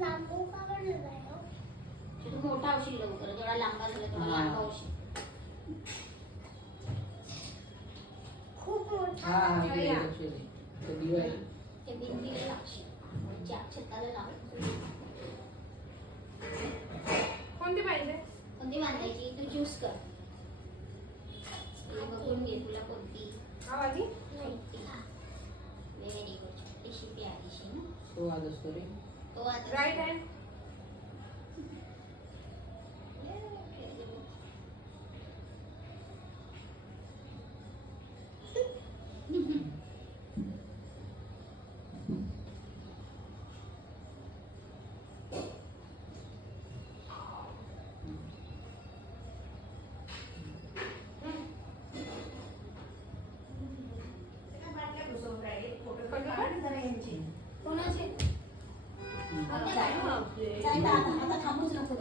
लांबू का काढलं जायो? तू मोठा होशील लवकर, जेवढा लांबा झाला तेवढा लांबा होशील. खूप मोठा हा हा इकडे लक्ष दे. ते दिवाळी ते भिंतीला लागशील, वरच्या छताला लाव. कोणती पाहिजे? कोणती बांधायची तू चूज कर. हे बघून घे तुला कोणती. हा वाली? छोटी. Very good. छोटीशी प्यारीशी ना. तो आज असतो रे. तो आता राईट हँड. कोणाचे? हम्म. आता थांबूच नको.